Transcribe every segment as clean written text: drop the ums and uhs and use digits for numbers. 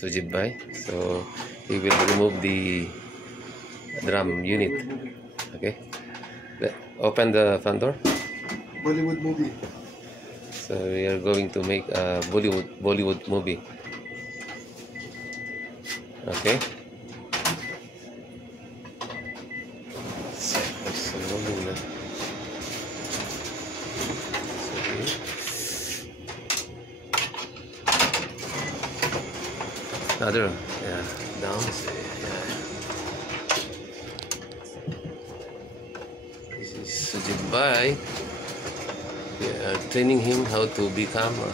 Sujib so he will remove the drum unit. Okay, open the front door. Bollywood movie. So we are going to make a Bollywood movie. Okay. Another, yeah, down. Yeah. This is Sujib. We are training him how to become a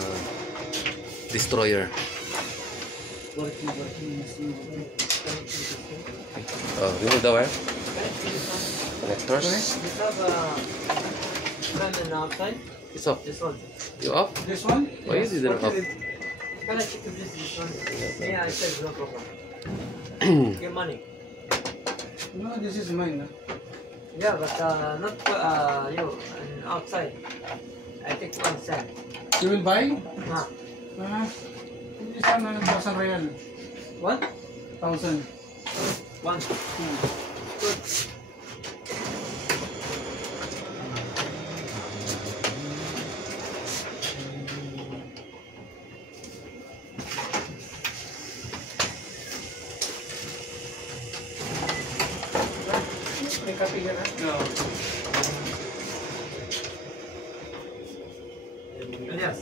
destroyer. Oh, remove the wire. Connectors. It's off. This one. You off? This one? Why you didn't off? Can I check if this one? Yeah, I said no problem. Give money. No, this is mine. Yeah, but not you outside. I take 1 cent. You will buy? Huh? This one 1,000 real. What? 1,000. 1. Good. Copy here, no. Yes.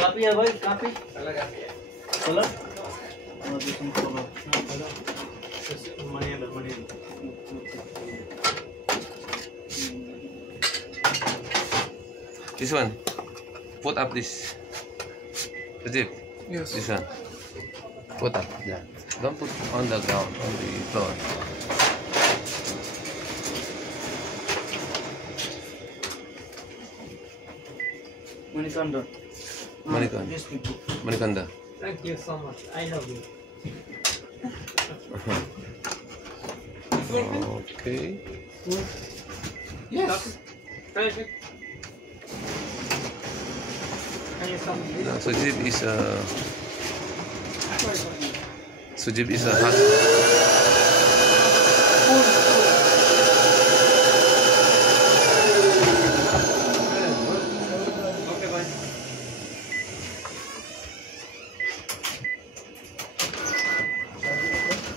Copy है भाई, copy. Color? Oh, this one color. Money. This one. Put up this. Sujib. Yes. This one. Put up. Yeah. Don't put on the ground, on the floor. Manikanda. Thank you so much. I love you. Okay. Yes. Perfect. Can you come here? Now, Sujib is a husband. Okay, bye.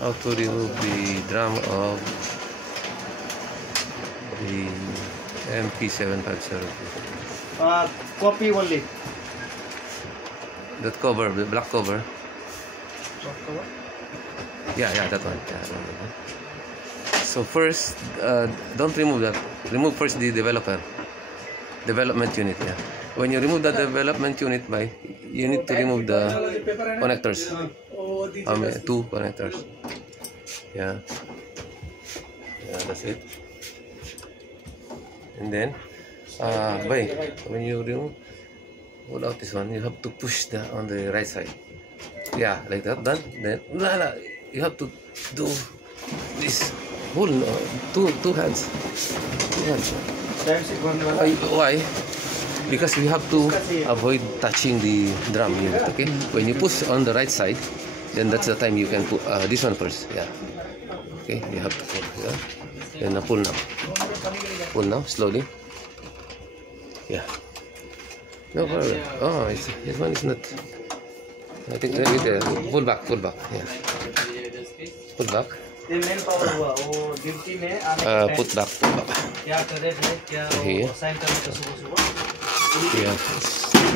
How to remove the drum of the MP750. Copy only. That cover, the black cover. Yeah, that one. Yeah, that one. So first, don't remove that. Remove first the development unit. Yeah. When you remove the development unit, you need to remove the connectors. 2 connectors. Yeah, that's it. And then, when you remove, pull out this one, you have to push on the right side. Yeah, like that. Done. Then you have to do this. Hold two hands. Why? Because we have to avoid touching the drum unit. Okay. When you push on the right side, then that's the time you can put this one first. Yeah. Okay. You have to pull. Yeah. Then pull now. Pull now slowly. Yeah. No problem. Oh, this one is not. I think pull back. Yeah. Pull back. Put back. Here. Yeah.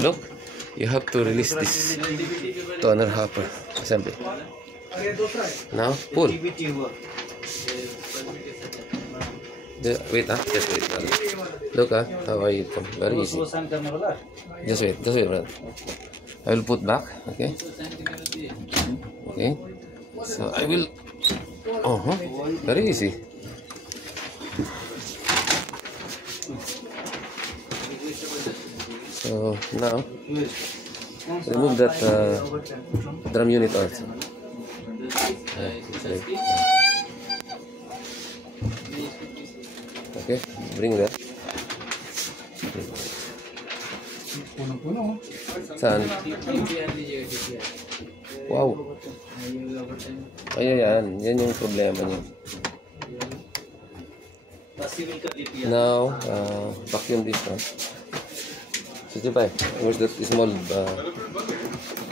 Look, you have to release this to another half assembly. Now pull. Wait, just wait. Look, how are you? Very easy. Just wait, brother. I will put back. Okay. Okay. So I will. Very easy. So now remove that drum unit also. Okay, bring that. Puno-puno. Saan? Wow. Ayan, yan yung problema niya. Now, vacuum this one. Sige ba? Where's the small?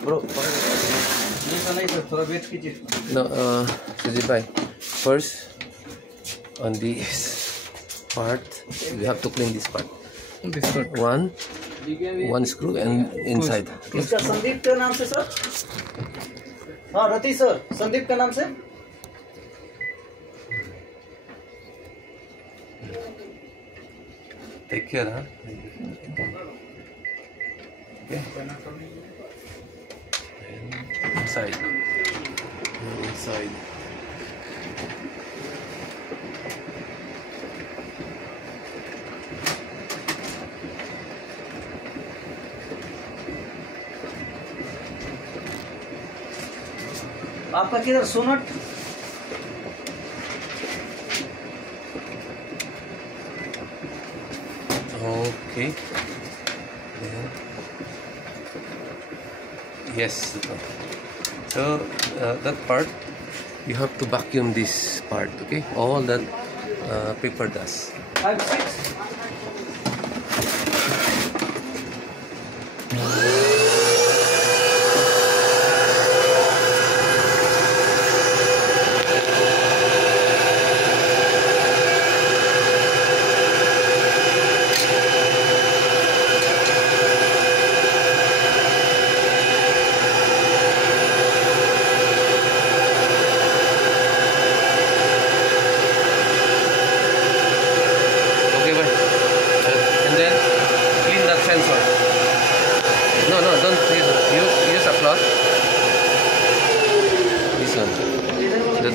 Bro, no, sige ba? First, on this part, you have to clean this part. This part. One screw and inside. इसका संदीप का नाम से sir? हाँ रति sir, Sandeep का नाम से? Take care, huh? Okay. And inside. And inside. आपका किधर Sonet? Okay. Then, yes. So that part, you have to vacuum this part. Okay, all that paper dust. 5, 6.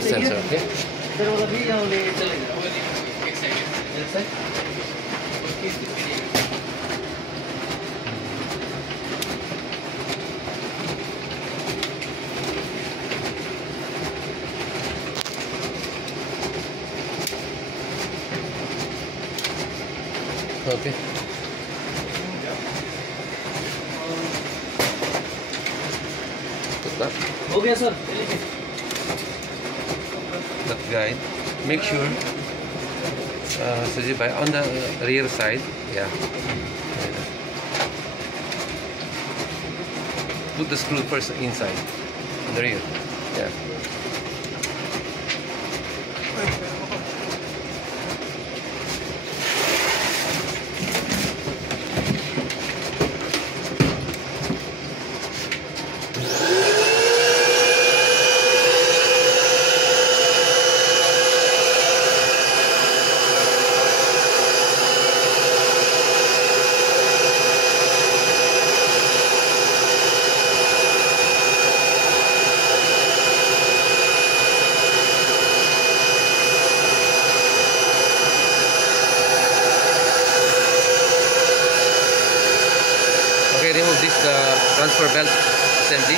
Sensor, okay? Okay. Put that. Okay, sir. That guide. Make sure on the rear side, yeah. Put the screw first inside, on the rear, yeah. Remove this transfer belt assembly.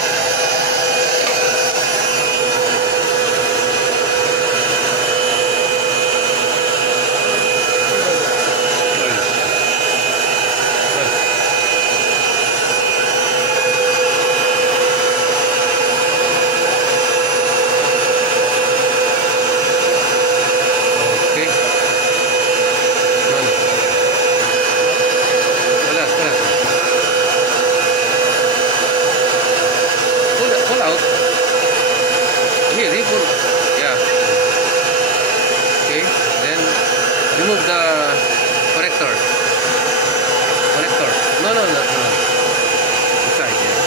Remove the connector. No. Inside, yeah.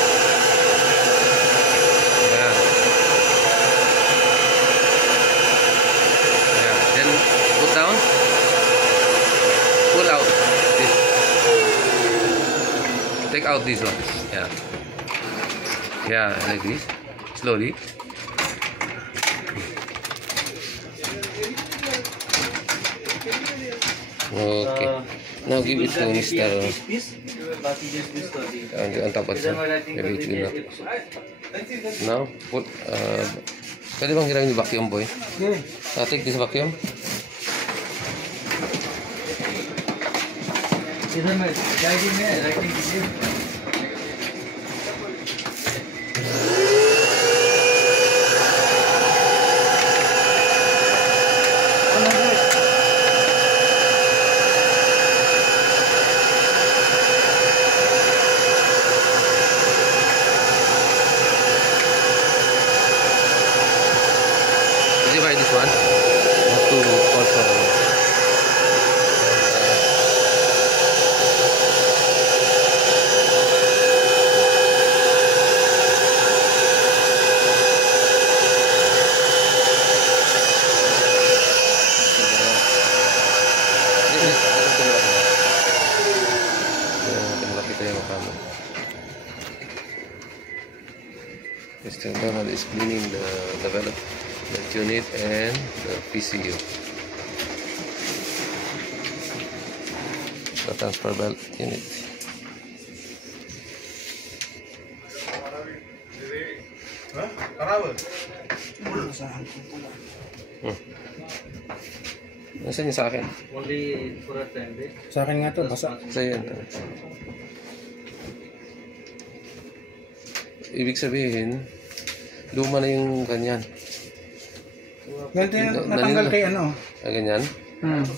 Yeah. Then put down. Pull out this. Take out this one. Yeah. Yeah, like this. Slowly. Okay. Now give it to Mr. On top of it. Maybe it will not. Now put. Pwede bang hirangin yung vacuum, boy? Okay. Take this vacuum. इधर में diary में रखने के लिए Did you buy this one? You have to also. Mr. Donald is cleaning the belt unit and the PCU. The transfer belt unit. Nasaan yung sa akin? only for a time. Sa akin nga to, basa. Sa'yo yan. Ibig sabihin, luma na yung kanyan. Ganito yung natanggal kay ano? Ah, ganyan?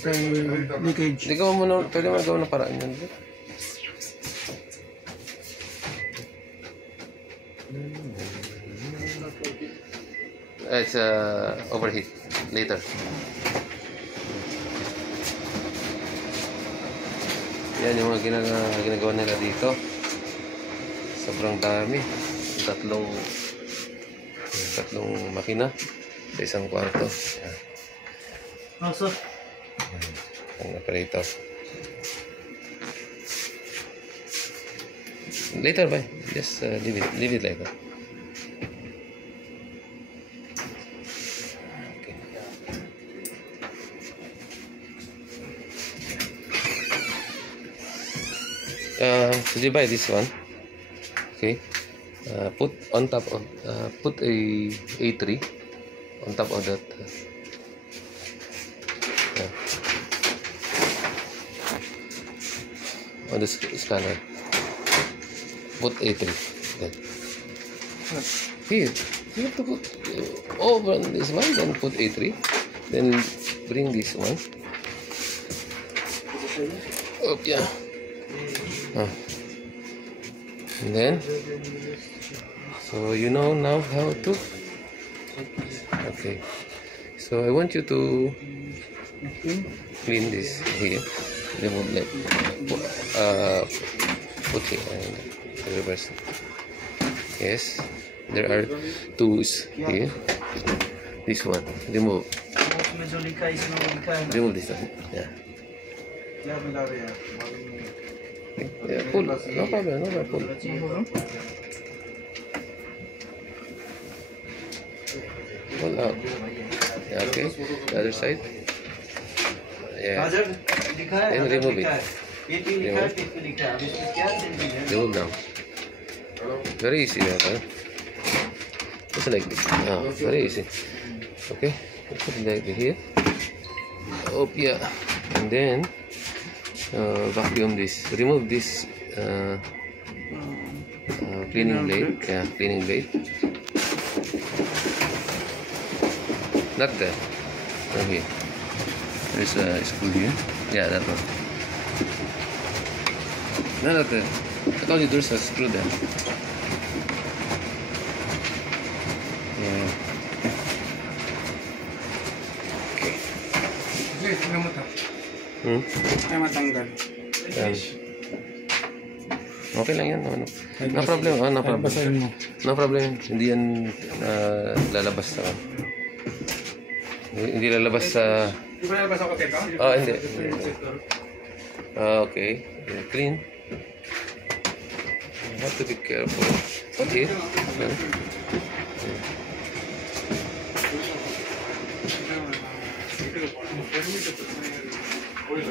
Kay leakage. Hindi ka muna, pwede mo gawin ng paraan yan. It's overheat later. Yan yung mga ginagawa nila dito. Sobrang dami. Tatlong makina sa isang kwarto. Yan. Also, Ang operator. Later, bye. Just leave it like that. Did you buy this one? Okay. Put on top of put a A3 on top of that. On the scanner. Put A3. Then. Here, you have to put over this one, then put A3. Then bring this one. Oh yeah. And then, so you know now how to. Okay. So I want you to clean this here. Remove like put it and reverse. Yes. There are tools here. This one. Remove. Remove this one. Yeah. Yeah, pull. No problem. No problem. Pull. Pull out. Yeah, okay. The other side. Yeah. And remove it. Remove now. Very easy. Okay? Just like this. Very easy. Okay. Put it like here. Oh yeah. And then vacuum this. Remove this cleaning blade. Yeah, cleaning blade. Not there. From here. There's a screw here. Yeah, that one. No, not there. I told you there's a screw there. Yeah. Okay. Kaya matanggal. Yan. Okay lang yan. No problem. No problem. No problem. Hindi yan lalabas sa... Hindi lalabas sa... Di ba nalabas ako dito? Hindi. Okay. Clean. You have to be careful. Okay. Wait,